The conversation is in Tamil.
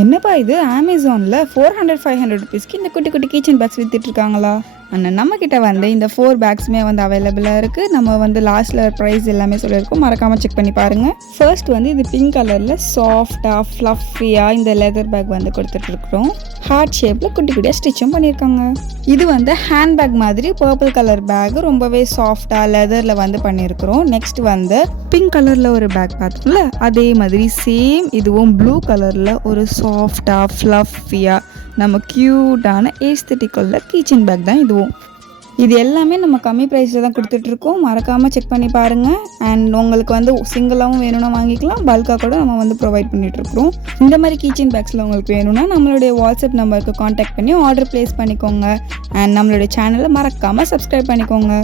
என்னப்பா இது அமேசானில் 400-500 ருபீஸ்க்கு இந்த குட்டி குட்டி கிச்சன் பேக்ஸ் வித்துட்டு இருக்காங்களா? ஆனால் நம்மக்கிட்ட வந்து இந்த 4 பேக்ஸுமே வந்து அவைலபிளாக இருக்குது. நம்ம வந்து லாஸ்ட்டில் ப்ரைஸ் எல்லாமே சொல்லியிருக்கோம், மறக்காமல் செக் பண்ணி பாருங்கள். ஃபர்ஸ்ட் வந்து இது பிங்க் கலரில் சாஃப்டாக ஃப்ளஃபியாக இந்த லெதர் பேக் வந்து கொடுத்துட்ருக்குறோம். ஹார்ட் ஷேப்பில் குட்டி குட்டியாக ஸ்டிச்சும் பண்ணியிருக்காங்க. இது வந்து ஹேண்ட் பேக் மாதிரி பர்பிள் கலர் பேக், ரொம்பவே சாஃப்டாக லெதரில் வந்து பண்ணியிருக்கிறோம். நெக்ஸ்ட் வந்து பிங்க் கலரில் ஒரு பேக் பார்த்தோம்ல, அதே மாதிரி சேம் இதுவும் ப்ளூ கலரில் ஒரு சாஃப்டாக ஃப்ளஃபியாக நம்ம க்யூட்டான ஏஸ்தட்டிக்குள்ள கிச்சன் பேக் தான் இதுவும். இது எல்லாமே நம்ம கம்மி ப்ரைஸில் தான் கொடுத்துட்ருக்கோம், மறக்காமல் செக் பண்ணி பாருங்கள். அண்ட் உங்களுக்கு வந்து சிங்கிளாகவும் வேணும்னா வாங்கிக்கலாம், பல்காக கூட நம்ம வந்து ப்ரொவைட் பண்ணிகிட்ருக்குறோம். இந்த மாதிரி கிச்சன் பேக்ஸில் உங்களுக்கு வேணும்னா நம்மளுடைய வாட்ஸ்அப் நம்பருக்கு காண்டாக்ட் பண்ணி ஆர்டர் ப்ளேஸ் பண்ணிக்கோங்க. அண்ட் நம்மளுடைய சேனலை மறக்காமல் சப்ஸ்கிரைப் பண்ணிக்கோங்க.